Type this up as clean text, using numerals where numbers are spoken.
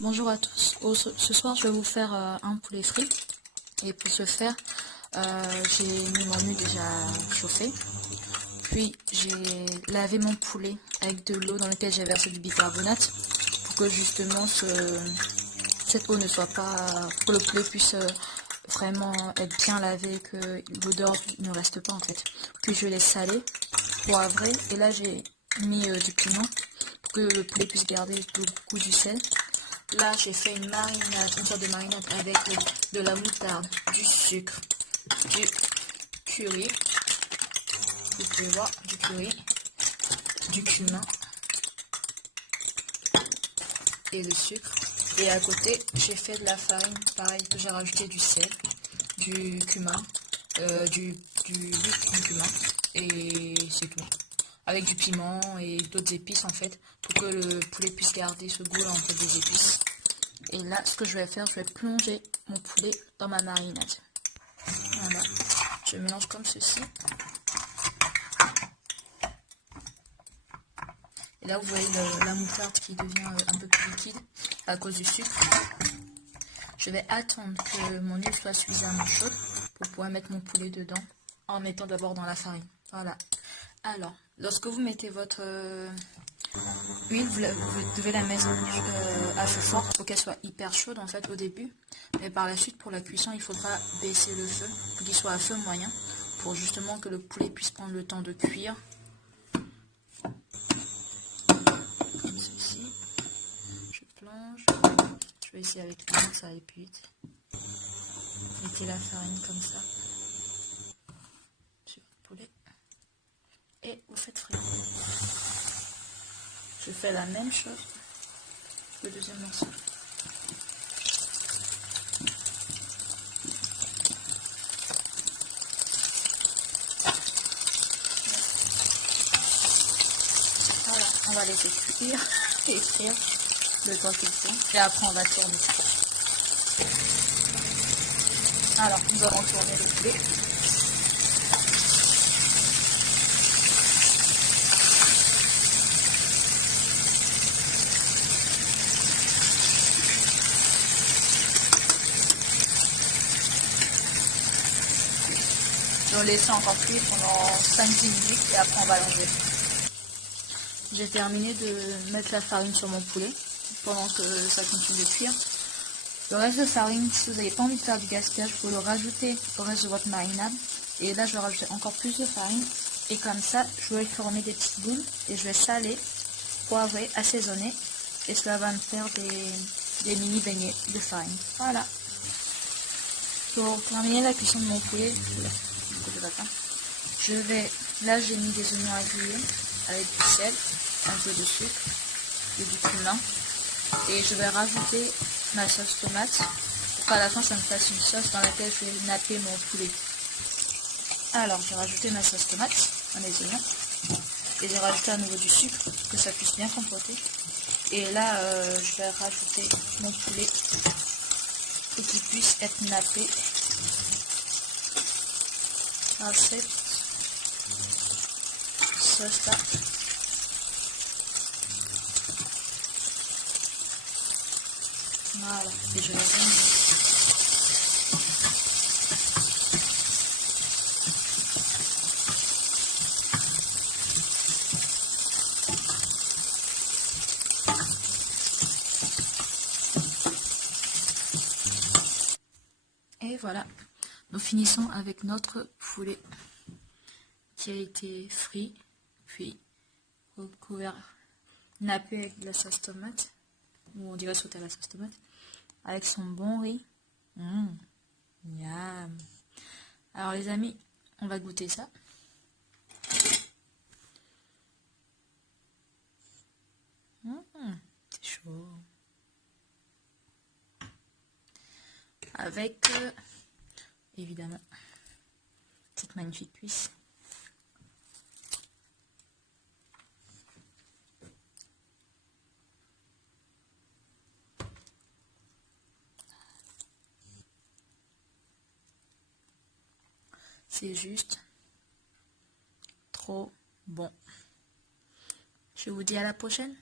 Bonjour à tous. Ce soir, je vais vous faire un poulet frit. Et pour ce faire, j'ai mis mon huile déjà chauffée. Puis, j'ai lavé mon poulet avec de l'eau dans laquelle j'ai versé du bicarbonate pour que justement cette eau ne soit pas... pour que le poulet puisse vraiment être bien lavé, que l'odeur ne reste pas en fait. Puis, je l'ai salé, poivré. Et là, j'ai mis du piment pour que le poulet puisse garder le goût du sel. Là, j'ai fait une marinade, une sorte de marinade avec de la moutarde, du sucre, du curry, vous pouvez voir, du curry, du cumin et le sucre. Et à côté, j'ai fait de la farine, pareil, que j'ai rajouté du sel, du cumin, du cumin, et c'est tout. Avec du piment et d'autres épices en fait, pour que le poulet puisse garder ce goût là en fait des épices. Et là, ce que je vais faire, je vais plonger mon poulet dans ma marinade. Voilà, je mélange comme ceci. Et là, vous voyez la moutarde qui devient un peu plus liquide à cause du sucre. Je vais attendre que mon huile soit suffisamment chaude pour pouvoir mettre mon poulet dedans en mettant d'abord dans la farine. Voilà. Alors, lorsque vous mettez votre huile, vous devez la mettre à feu fort pour qu'elle soit hyper chaude en fait au début. Mais par la suite, pour la cuisson, il faudra baisser le feu pour qu'il soit à feu moyen pour justement que le poulet puisse prendre le temps de cuire. Comme ceci. Je plonge. Je vais essayer avec l'huile, ça aille plus vite. Mettez la farine comme ça sur le poulet et vous faites frire. Je fais la même chose sur le deuxième morceau. Voilà, on va laisser cuire et frire le temps qu'il faut. Et après on va tourner. Alors, nous allons tourner le poulet. Je vais laisser encore cuire pendant 5-10 minutes et après on va l'enlever. J'ai terminé de mettre la farine sur mon poulet pendant que ça continue de cuire. Le reste de farine, si vous n'avez pas envie de faire du gaspillage, vous le rajoutez au reste de votre marinade. Et là, je vais rajouter encore plus de farine. Et comme ça, je vais former des petites boules et je vais saler, poivrer, assaisonner. Et cela va me faire des mini beignets de farine. Voilà. Pour terminer la cuisson de mon poulet, là j'ai mis des oignons à griller avec du sel, un peu de sucre et du cumin. Et je vais rajouter ma sauce tomate pour qu'à la fin ça me fasse une sauce dans laquelle je vais napper mon poulet. Alors j'ai rajouté ma sauce tomate dans les oignons et j'ai rajouté à nouveau du sucre pour que ça puisse bien compoter. Et là je vais rajouter mon poulet et qu'il puisse être nappé à cette sauce là. Voilà, et je vais remettre. Et voilà, nous finissons avec notre poulet qui a été frit, puis recouvert, nappé avec de la sauce tomate, ou on dirait sauté à la sauce tomate, avec son bon riz. Miam. Alors les amis, on va goûter ça. C'est chaud. Avec, évidemment, cette magnifique cuisse. C'est juste trop bon. Je vous dis à la prochaine.